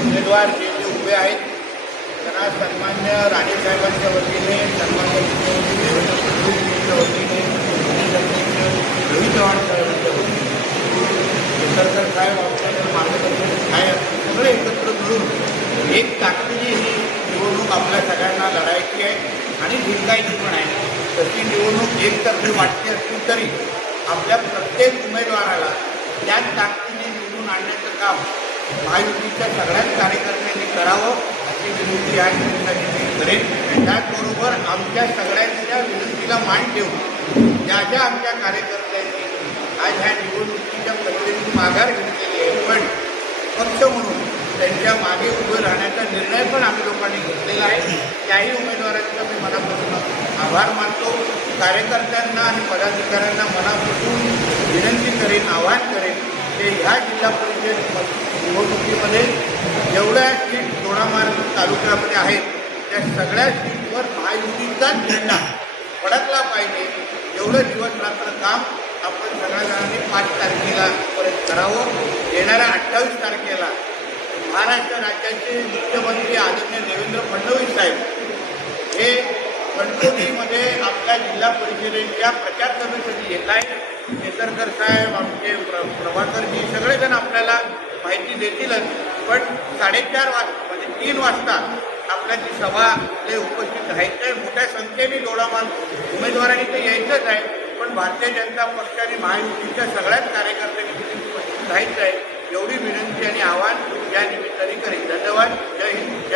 उमेदवार जे जे उभे आहेत त्यांना सन्मान्य राणेसाहेबांच्या वतीने, सन्मान्य मुख्यमंत्री देवेंद्र फडणवीस यांच्या वतीने, प्रदेश अध्यक्ष रवी चव्हाण साहेबांच्या वतीने, केसरकर साहेब आमच्या मार्गदर्शन साहेब सगळे एकत्र मिळून एक ताकदीने ही निवडणूक आपल्या सगळ्यांना लढायची आहे आणि जिंकायची पण आहे. तशी निवडणूक एकतर्फी वाटते असली तरी आपल्या प्रत्येक उमेदवाराला त्याच ताकदीने निवडून आणण्याचं काम महायुतीच्या सगळ्याच कार्यकर्त्यांनी करावं अशी विनंती या निमित्ताने मी करेन. त्याचबरोबर आमच्या सगळ्यांच्या विनंतीला मान ठेवून ज्या ज्या आमच्या कार्यकर्त्यांनी आज ह्या निवडणुकीच्या प्रक्रियेची माघार घेतलेली आहे, पण पक्ष म्हणून त्यांच्या मागे उभं राहण्याचा निर्णय पण आम्ही लोकांनी घेतलेला आहे, त्याही उमेदवारांचा मी मनापासून आभार मानतो. कार्यकर्त्यांना आणि पदाधिकाऱ्यांना मनापासून विनंती करेन, आवाहन करेन की ह्या जिल्हा परिषद निवडणुकीमध्ये जेवढ्या सीट दोडामार्ग तालुक्यामध्ये आहेत त्या सगळ्या सीटवर महायुतीचाच झेंडा फडकला पाहिजे. एवढं दिवस रात्र काम आपण सगळ्या जणांनी 5 तारखेला परत करावं. येणाऱ्या 28 तारखेला महाराष्ट्र राज्याचे मुख्यमंत्री आदरणीय देवेंद्र फडणवीस साहेब हे गणपतीमध्ये आपल्या जिल्हा परिषदेच्या प्रचार सभेसाठी येत आहेत. केसरकर साहेब, आमचे प्रभाकरजी सगळेजण आपल्याला माहिती देतीलच, पण 4:30 वाजता म्हणजे 3 वाजता आपल्या ती सभा उपस्थित राहायचं आहे. मोठ्या संख्येने दोडामार्ग उमेदवारांनी ते यायचंच आहे, पण भारतीय जनता पक्ष आणि महायुतीच्या सगळ्याच कार्यकर्त्यांनी तिथे उपस्थित राहायचं आहे. एवढी विनंती आणि आवाहन या निमित्ताने करेन. धन्यवाद. जय हिंद.